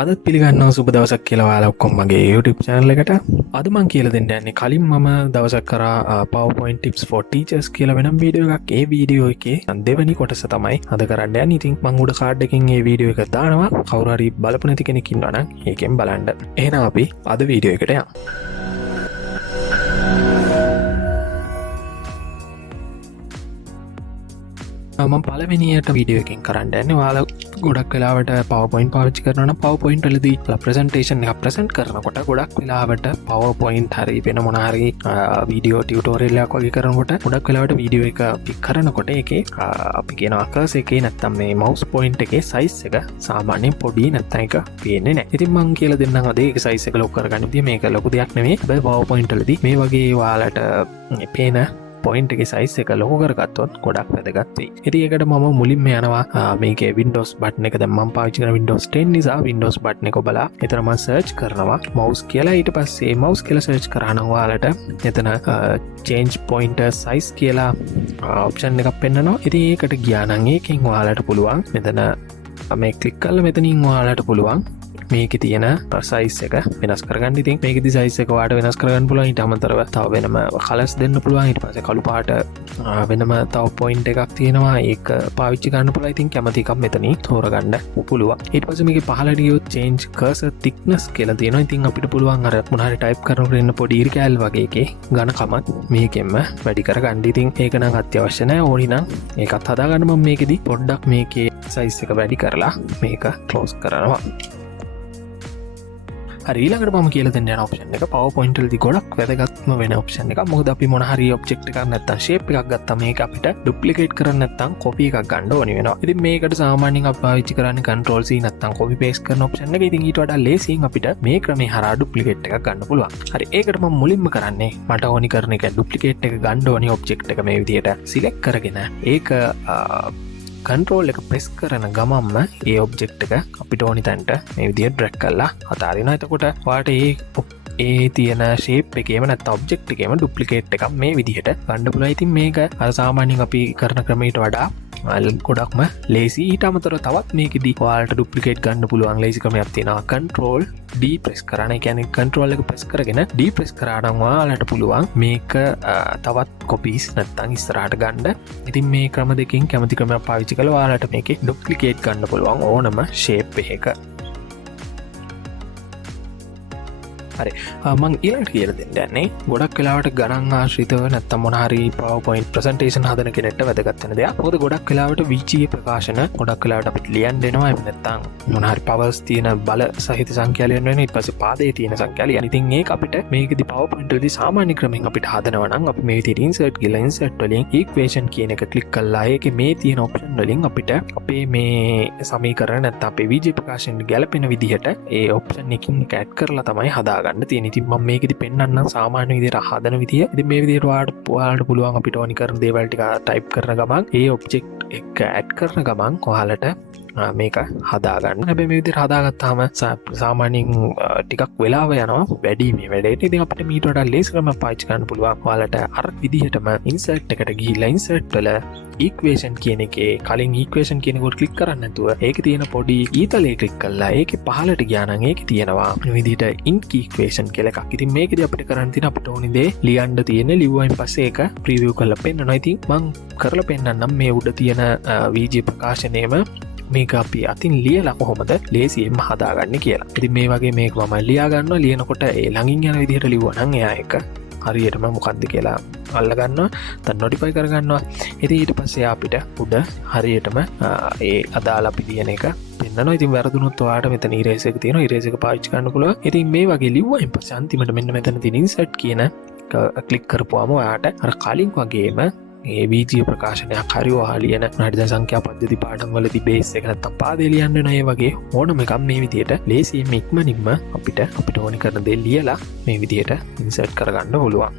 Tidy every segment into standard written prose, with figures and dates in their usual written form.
අදත් පිළිගන්නවා සුබ දවසක් කියලා ඔයාලා ඔක්කොම මගේ YouTube channel එකට. අද මම කියලා දෙන්න යන්නේ කලින් මම දවසක් කරා PowerPoint tips for teachers කියලා වෙනම වීඩියෝ එකක්. ඒ වීඩියෝ එකේ දෙවෙනි කොටස තමයි අද කරන්න යන්නේ. ඉතින් මම උඩ කාඩ් එකකින් මේ වීඩියෝ එක දානවා. කවුරු හරි බලපු නැති කෙනෙක් ඉන්නවා නම් ඒකෙන් බලන්න. එහෙනම් අපි අද වීඩියෝ එකට යමු. මම පළවෙනියට වීඩියෝ එකකින් කරන්න යන්නේ ඔයාලා ගොඩක් වෙලාවට PowerPoint පාවිච්චි කරනවා නම් PowerPoint වලදී ප්‍රසන්ටේෂන් එක ප්‍රසන්ට් කරනකොට ගොඩක් වෙලාවට PowerPoint හරි වෙන මොන හරි වීඩියෝ ටියුටෝරියල් එකක් වගේ කරනකොට ගොඩක් වෙලාවට වීඩියෝ එක පික් කරනකොට ඒකේ අපි කියනවා කර්සර් එකේ නැත්තම් මේ mouse point එකේ size එක සාමාන්‍යයෙන් පොඩි නැත්තම් එක පේන්නේ නැහැ. ඉතින් මම කියලා දෙන්නම් අද ඒක size එක ලොකු කරගන්න විදිය මේක ලොකු දෙයක් නෙමෙයි. හැබැයි PowerPoint වලදී මේ වගේ ඔයාලට පේන පොයින්ට් එකේ සයිස් එක ලොකු කරගත්තොත් ගොඩක් වැදගත් වෙයි. ඉතින් ඒකට මම මුලින්ම යනවා මේකේ Windows බටන් එක දැන් මම පාවිච්චි කරන Windows 10 නිසා Windows බටන් එක ඔබලා එතන මම සර්ච් කරනවා mouse කියලා. ඊට පස්සේ mouse කියලා සර්ච් කරා නම් ඔයාලට එතන change pointer size කියලා ඔප්ෂන් එකක් පෙන්නනවා. ඉතින් ඒකට ගියා නම් ඒකෙන් ඔයාලට පුළුවන් මෙතන මේ ක්ලික් කරලා මෙතනින් ඔයාලට පුළුවන් මේකේ තියෙන සයිස් එක වෙනස් කරගන්න. ඉතින් මේකෙදි සයිස් එක ඔයාලට වෙනස් කරගන්න පුළුවන්. ඊට අමතරව තව වෙනම කලර්ස් දෙන්න පුළුවන්. ඊට පස්සේ කළු පාට වෙනම තව පොයින්ට් එකක් තියෙනවා. ඒක පාවිච්චි කරන්න පුළුවන්. ඉතින් කැමති එකක් මෙතනින් තෝරගන්න පුළුවන්. ඊට පස්සේ මේකේ පහළට ගියොත් change cursor thickness කියලා තියෙනවා. ඉතින් අපිට පුළුවන් අර මොන හරි ටයිප් කරනකොට එන්න පොඩි ඉරි කෑල්ල වගේ එකේ ඝනකමත් මේකෙන්ම වැඩි කරගන්න. ඉතින් ඒක නම් අත්‍යවශ්‍ය නැහැ. ඕනි නම් ඒකත් හදාගන්න. මම මේකෙදි පොඩ්ඩක් මේකේ සයිස් එක වැඩි කරලා මේක ක්ලෝස් කරනවා. හරි ඊළඟට මම කියලා දෙන්න යන ඔප්ෂන් එක PowerPoint වලදී ගොඩක් වැදගත්ම වෙන ඔප්ෂන් එකක්. මොකද අපි මොන හරි ඔබ්ජෙක්ට් එකක් නැත්තම් ෂේප් එකක් ගත්තාම මේක අපිට ඩුප්ලිකේට් කරන්න නැත්තම් කොපි එකක් ගන්න ඕනි වෙනවා. ඉතින් මේකට සාමාන්‍යයෙන් අපි පාවිච්චි කරන්නේ Control C නැත්තම් copy paste කරන ඔප්ෂන් එක. ඉතින් ඊට වඩා ලේසියෙන් අපිට මේ ක්‍රමේ හරහා ඩුප්ලිකේට් එකක් ගන්න පුළුවන්. හරි ඒකට මම මුලින්ම කරන්නේ මට ඕනි කරන එක ඩුප්ලිකේට් එක ගන්න ඕනි ඔබ්ජෙක්ට් එක මේ විදිහට සිලෙක්ට් කරගෙන ඒක කන්ට්‍රෝල් එක ප්‍රෙස් කරන ගමම්ම ඒ ඔබ්ජෙක්ට් එක අපිට ඕනි තැනට මේ විදිහට ඩ්‍රැග් කරලා අතාරිනවා. එතකොට ඔයාලට ඒ තියෙන ෂේප් එකේම නැත්නම් ඔබ්ජෙක්ට් එකේම ඩුප්ලිකේට් එකක් මේ විදිහට ගන්න පුළුවන්. ඉතින් මේක අර සාමාන්‍යයෙන් අපි කරන ක්‍රමයට වඩා ගොඩක්ම ලේසි. ඊට අමතරව තවත් මේකෙදි ඔයාලට ඩුප්ලිකේට් ගන්න පුළුවන් ලේසි ක්‍රමයක් තියෙනවා. කන්ට්‍රෝල් D ප්‍රෙස් කරන. ඒ කියන්නේ කන්ට්‍රෝල් එක ප්‍රෙස් කරගෙන D ප්‍රෙස් කරා නම් ඔයාලට පුළුවන් මේක තවත් කොපීස් නැත්තම් ඉස්සරහට ගන්න. ඉතින් මේ ක්‍රම දෙකකින් කැමති ක්‍රමයක් පාවිච්චි කළා ඔයාලට මේකේ ඩුප්ලිකේට් ගන්න පුළුවන් ඕනම ෂේප් එකක. හරි මම ඊළඟට කියලා දෙන්න යන්නේ ගොඩක් වෙලාවට ගණන් ආශ්‍රිතව නැත්තම් මොන හරි PowerPoint presentation හදන කෙනෙක්ට වැදගත් වෙන දෙයක්. මොකද ගොඩක් වෙලාවට VGA ප්‍රකාශන ගොඩක් වෙලාවට අපිට ලියන්න දෙනවා. එහෙම නැත්තම් මොන හරි powers තියෙන බල සහිත සංඛ්‍යා ලියන්න වෙනවා. ඊට පස්සේ පාදයේ තියෙන සංඛ්‍යා ලියන්න. ඉතින් ඒක අපිට මේකෙදි PowerPoint වලදී සාමාන්‍ය ක්‍රමෙන් අපිට හදනවා නම් අපි මේ විදිහට insert ගිහලා insert වලින් equation කියන එක ක්ලික් කළා. ඒකේ මේ තියෙන option වලින් අපිට අපේ මේ සමීකරණ නැත්තම් අපේ VGA ප්‍රකාශනෙට ගැලපෙන විදිහට ඒ option එකකින් එක add කරලා තමයි හදා ගන්න තියෙන. ඉතින් මම මේකෙදි පෙන්නන්නම් සාමාන්‍ය විදිහට හදන විදිය. ඉතින් මේ විදිහට ඔයාලට පුළුවන් අපිට ඕනි කරන දේවල් ටික ටයිප් කරන ගමන් ඒ ඔබ්ජෙක්ට් එක ඇඩ් කරන ගමන් ඔයාලට මේක හදා ගන්න. හැබැයි මේ විදිහට හදාගත්තාම සාමාන්‍යයෙන් ටිකක් වෙලාව යනවා වැඩි මේ වැඩේට. ඉතින් අපිට මීට වඩා ලේසි ක්‍රමයක් පාවිච්චි කරන්න පුළුවන්. ඔයාලට අර විදිහටම insert එකට ගිහිල්ලා insert වල equation කියන එකේ කලින් equation කියන එකට ක්ලික් කරන්න නැතුව ඒකේ තියෙන පොඩි ඊතලේ ක්ලික් කරලා ඒකේ පහළට ගියා නම් ඒකේ තියෙනවා මේ විදිහට int equation කියලා එකක්. ඉතින් මේකෙදි අපිට කරන්න තියෙන අපිට ඕනි දේ ලියන්න තියෙන්නේ. ලිව්වයින් පස්සේ ඒක preview කරලා පෙන්නනවා. ඉතින් මම කරලා පෙන්නන්නම් මේ උඩ තියෙන VGA ප්‍රකාශනයේම මේක අපි අතින් ලියලා කොහොමද ලේසියෙන්ම හදාගන්නේ කියලා. ඉතින් මේ වගේ මේක මම ලියා ගන්නවා. ලියනකොට ඒ ළඟින් යන විදිහට ලිව්වා නම් එයා එක හරියටම මොකක්ද කියලා අල්ල ගන්නවා. දැන් notify කර ගන්නවා. ඉතින් ඊට පස්සේ අපිට උඩ හරියටම ඒ අදාළ අපි ලියන එක පෙන්නනවා. ඉතින් වැරදුනොත් ඔයාලට මෙතන erase එක තියෙනවා. erase එක පාවිච්චි කරන්න පුළුවන්. ඉතින් මේ වගේ ලිව්වයින් පස්සේ අන්තිමට මෙන්න මෙතන තියෙන insert කියන ක්ලික් කරපුවාම ඔයාලට අර කලින් වගේම ඒ VGA ප්‍රකාශනයක් හරි ඔයා ලියන නාට්‍ය සංඛ්‍යා පද්ධති පාඩම් වලදී බේස් එක නැත්තම් පාදේ ලියන්න වෙන ඒ වගේ ඕනම එකක් මේ විදිහට ලේසියෙන් ඉක්මනින්ම අපිට ඕනි කරන දේ ලියලා මේ විදිහට ඉන්සර්ට් කරගන්න පුළුවන්.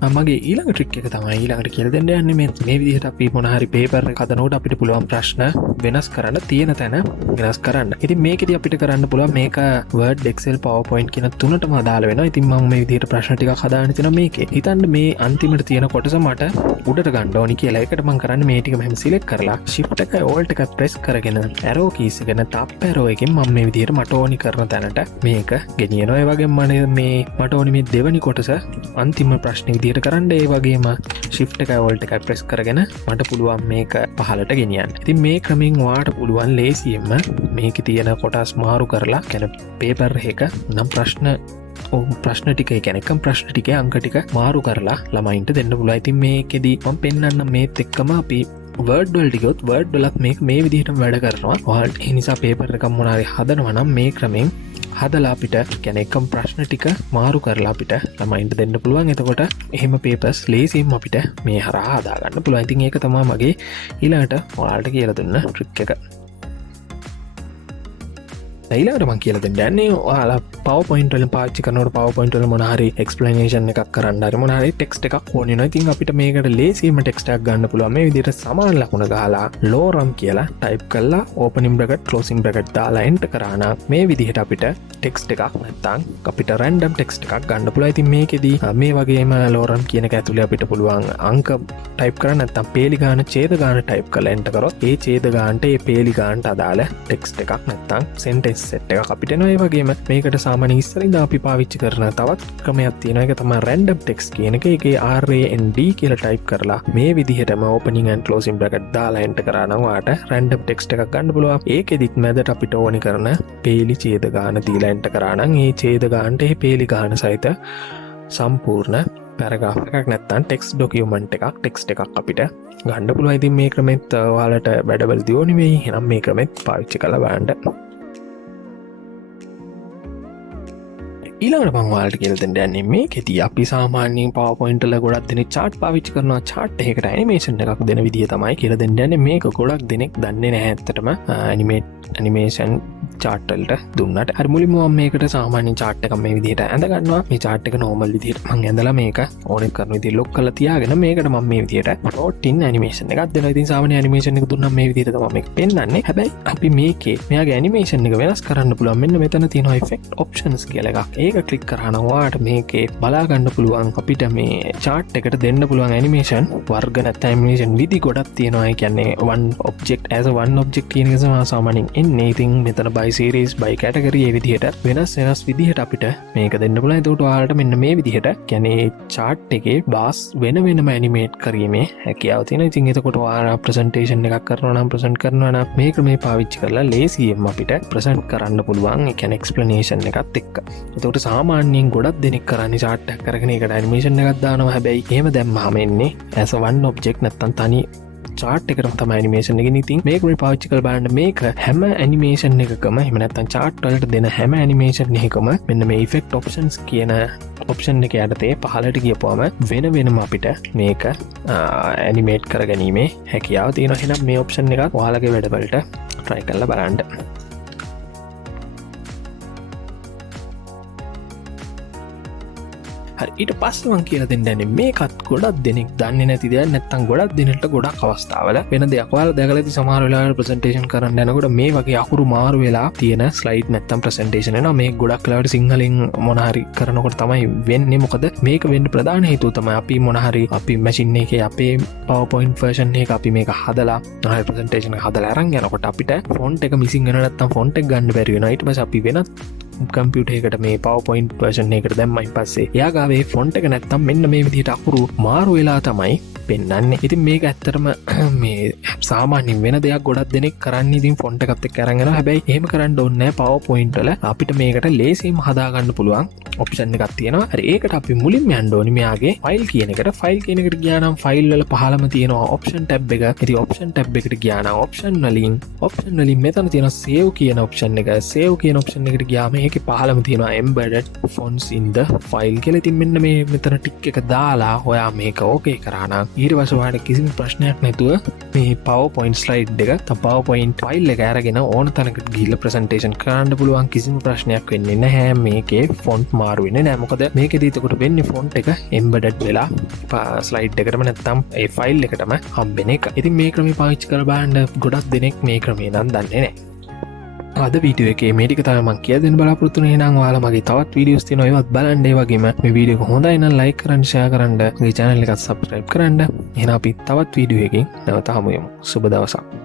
මගේ ඊළඟ ට්‍රික් එක තමයි ඊළඟට කියලා දෙන්න යන්නේ මේ විදිහට අපි මොන හරි පේපර් එක හදනකොට අපිට පුළුවන් ප්‍රශ්න වෙනස් කරන්න තියෙන තැන වෙනස් කරන්න. ඉතින් මේකෙදි අපිට කරන්න පුළුවන් මේක Word, Excel, PowerPoint කියන තුනටම අදාළ වෙනවා. ඉතින් මම මේ විදිහට ප්‍රශ්න ටිකක් හදාගෙන තියෙනවා මේකේ. හිතන්න මේ අන්තිමට තියෙන කොටස මට උඩට ගන්න ඕනි කියලා. ඒකට මම කරන්නේ මේ ටික මෙහෙම සිලෙක්ට් කරලා Shift එකයි Alt එකයි press කරගෙන arrow keys එකෙන් top arrow එකෙන් මම මේ විදිහට මට ඕනි කරන තැනට මේක ගෙනියනවා. ඒ වගේම මට ඕනි මේ දෙවෙනි කොටස අන්තිම ප්‍රශ්නේ විදිහට කරන්න. ඒ වගේම Shift එකයි Alt එකයි press කරගෙන මට පුළුවන් මේක පහළට ගෙනියන්න. ඉතින් මේ ක්‍රමෙන් ඔයාට පුළුවන් ලේසියෙන්ම මේකේ තියෙන කොටස් මාරු කරලා කියන පේපර් එක නම් ප්‍රශ්න ටික කියන්නේ එකම ප්‍රශ්න ටිකේ අංක ටික මාරු කරලා ළමයින්ට දෙන්න පුළුවන්. ඉතින් මේකෙදි මම පෙන්නන්න මේත් එක්කම අපි Word වලට ගියොත් Word වලත් මේක මේ විදිහටම වැඩ කරනවා. ඔයාලට ඒ නිසා පේපර් එකක් මොනාරි හදනවා නම් මේ ක්‍රමෙන් හදලා අපිට කියන්නේ එකම ප්‍රශ්න ටික මාරු කරලා අපිට ළමයින්ට දෙන්න පුළුවන්. එතකොට එහෙම පේපර්ස් ලේසියෙන් අපිට මේ හරහා හදා ගන්න පුළුවන්. ඉතින් ඒක තමයි මගේ ඊළඟට ඔයාලට කියලා දුන්න ට්‍රික් එක. ඊළඟට මම කියලා දෙන්න යන්නේ ඔයාලා PowerPoint වලින් පාවිච්චි කරනකොට PowerPoint වල මොන හරි explanation එකක් කරන්න හරි මොන හරි text එකක් ඕනේ වෙනවා. ඉතින් අපිට මේකට ලේසියෙන්ම text එකක් ගන්න පුළුවන්. මේ විදිහට සමාන ලකුණ ගහලා lorem කියලා type කරලා opening bracket closing bracket දාලා enter කරා නම් මේ විදිහට අපිට text එකක් නැත්තම් අපිට random text එකක් ගන්න පුළුවන්. ඉතින් මේකෙදි මේ වගේම lorem කියන එක ඇතුලේ අපිට පුළුවන් අංක type කරන්න නැත්තම් පේලි ගාන ඡේද ගාන type කරලා enter කරොත් ඒ ඡේද ගානට ඒ පේලි ගානට අදාළ text එකක් නැත්තම් sentence set එකක් අපිට එනවා. ඒ වගේම මේකට සාමාන්‍ය ඉස්සරින්ද අපි පාවිච්චි කරන තවත් ක්‍රමයක් තියෙනවා. ඒක තමයි random text කියන එක. ඒකේ RAND කියලා type කරලා මේ විදිහටම opening and closing bracket දාලා enter කරා නම් ඔයාට random text එකක් ගන්න පුළුවන්. ඒකෙදිත් මැදට අපිට ඕනි කරන පේලි ඡේද ගාන දීලා enter කරා නම් මේ ඡේද ගානට මේ පේලි ගාන සහිත සම්පූර්ණ paragraph එකක් නැත්තම් text document එකක් text එකක් අපිට ගන්න පුළුවන්. ඉතින් මේ ක්‍රමෙත් ඔයාලට වැඩවල දියුණු වෙයි. එහෙනම් මේ ක්‍රමෙත් පාවිච්චි කරලා බලන්න. ඊළඟට මම ඔයාලට කියලා දෙන්න යන්නේ මේකෙදී අපි සාමාන්‍යයෙන් PowerPoint වල ගොඩක් දෙනෙක් chart පාවිච්චි කරනවා. chart එකකට animation එකක් දෙන විදිය තමයි කියලා දෙන්න යන්නේ. මේක ගොඩක් දෙනෙක් දන්නේ නැහැ ඇත්තටම animation chart වලට දුන්නට. හරි මුලින්ම මම මේකට සාමාන්‍ය chart එකක් මේ විදිහට ඇඳ ගන්නවා. මේ chart එක normal විදිහට මම ඇඳලා මේක ඕනෙත් කරන විදිහට lock කරලා තියාගෙන මේකට මම මේ විදිහට plot in animation එකක් දෙනවා. ඉතින් සාමාන්‍ය animation එක දුන්නා මේ විදිහට තමයි මේක පෙන්වන්නේ. හැබැයි අපි මේකේ මෙයාගේ animation එක වෙනස් කරන්න පුළුවන්. මෙන්න මෙතන තියෙනවා effect options කියලා එකක්. ඒක ක්ලික් කරා නම් ඔයාට මේකේ බලා ගන්න පුළුවන් අපිට මේ chart එකට දෙන්න පුළුවන් animation වර්ග නැත්නම් animation විදි ගොඩක් තියෙනවා. ඒ කියන්නේ one object as a one object කියන එක සාමාන්‍යයෙන් එන්නේ. ඉතින් මෙතන by series by category ඒ විදිහට වෙනස් විදිහට අපිට මේක දෙන්න පුළුවන්. ඒකට ඔයාලට මෙන්න මේ විදිහට කියන්නේ chart එකේ bars වෙනම animate කිරීමේ හැකියාව තියෙනවා. ඉතින් එතකොට ඔයාලා presentation එකක් කරනවා නම් present කරනවා නම් මේක මේ පාවිච්චි කරලා ලේසියෙන්ම අපිට present කරන්න පුළුවන්. ඒ කියන්නේ explanation එකත් එක්ක. එතකොට සාමාන්‍යයෙන් ගොඩක් දෙනෙක් කරන්නේ chart එකක් කරගෙන ඒකට animation එකක් දානවා. හැබැයි එහෙම දැම්මම එන්නේ as a one object නැත්තම් තනි chart එකකට තමයි animation එක. ඉතින් මේක මේ පාවිච්චි කරලා බලන්න මේක හැම animation එකකම එහෙම නැත්තම් chart වලට දෙන හැම animation එකකම මෙන්න මේ effect options කියන option එක යටතේ පහළට ගියපුවම වෙනම අපිට මේක animate කරගැනීමේ හැකියාව තියෙනවා. එහෙනම් මේ option එක ඔයාලගේ වැඩවලට try කරලා බලන්න. ඊට පස්සේ මම කියලා දෙන්න යන්නේ මේකත් ගොඩක් දෙනෙක් දන්නේ නැති දෙයක් නැත්තම් ගොඩක් දෙනෙක්ට ගොඩක් අවස්ථාවල වෙන දෙයක්. ඔයාලා දැකලා ඉතින් සමහර වෙලාවට ප්‍රසන්ටේෂන් කරන්න යනකොට මේ වගේ අකුරු මාරු වෙලා තියෙන ස්ලයිඩ් නැත්තම් ප්‍රසන්ටේෂන් එනවා. මේක ගොඩක් වෙලාවට සිංහලෙන් මොන හරි කරනකොට තමයි වෙන්නේ. මොකද මේක වෙන්න ප්‍රධාන හේතුව තමයි අපි මොන හරි අපි මැෂින් එකේ අපේ PowerPoint version එක අපි මේක හදලා මොන හරි ප්‍රසන්ටේෂන් එක හදලා අරන් යනකොට අපිට ෆොන්ට් එක මිසින් වෙනවා නැත්තම් ෆොන්ට් එක ගන්න බැරි වෙනවා. ඊට පස්සේ අපි වෙනත් කම්පියුටර් එකකට මේ PowerPoint version එකකට දැම්මයින් පස්සේ එයා ගාවේ ෆොන්ට් එක නැත්තම් මෙන්න මේ විදිහට අකුරු මාරු වෙලා තමයි පෙන්වන්නේ. ඉතින් මේක ඇත්තටම මේ සාමාන්‍යයෙන් වෙන දෙයක් ගොඩක් දෙනෙක් කරන්නේ ඉතින් ෆොන්ට් එකත් එක්ක අරන් යනවා. හැබැයි එහෙම කරන්න ඕනේ නැහැ. PowerPoint වල අපිට මේකට ලේසියෙන්ම හදා ගන්න පුළුවන් ඔප්ෂන් එකක් තියෙනවා. හරි ඒකට අපි මුලින්ම යන්න ඕනේ මෙයාගේ ෆයිල් කියන එකට. ෆයිල් කියන එකට ගියා නම් ෆයිල් වල පහළම තියෙනවා ඔප්ෂන් ටැබ් එක. ඉතින් ඔප්ෂන් ටැබ් එකට ගියා නම් ඔප්ෂන් වලින් මෙතන තියෙනවා save කියන ඔප්ෂන් එක. save කියන ඔප්ෂන් එකට ගියාම ඒකේ පහළම තියෙනවා embedded fonts in the file කියලා. ඉතින් මෙන්න මේ මෙතන ටික් එක දාලා ඔයා මේක ඕකේ කරා නම් ඊට පස්සේ ඔයාලට කිසිම ප්‍රශ්නයක් නැතුව මේ PowerPoint slide එක PowerPoint file එක අරගෙන ඕන තැනකට ගිහිල්ලා presentation කරන්න පුළුවන්. කිසිම ප්‍රශ්නයක් වෙන්නේ නැහැ. මේකේ font මාරු වෙන්නේ නැහැ. මොකද මේකෙදි එතකොට වෙන්නේ font එක embedded වෙලා slide එකටම නැත්තම් ඒ file එකටම හම්බෙන එක. ඉතින් මේ ක්‍රමය පාවිච්චි කරලා බලන්න ගොඩක් දෙනෙක් මේ ක්‍රමය නම් දන්නේ නැහැ. අද වීඩියෝ එකේ මේ ටික තමයි මම කියලා දෙන්න බලාපොරොත්තු වෙන්නේ. එහෙනම් ඔයාලා මගේ තවත් වීඩියෝස් තියෙනවා ඒවත් බලන්න. ඒ වගේම මේ වීඩියෝ එක හොඳයි නම් ලයික් කරන්න, ෂෙයා කරන්න, මගේ channel එකත් subscribe කරන්න. එහෙනම් අපි තවත් වීඩියෝ එකකින් නැවත හමු වෙමු. සුබ දවසක්.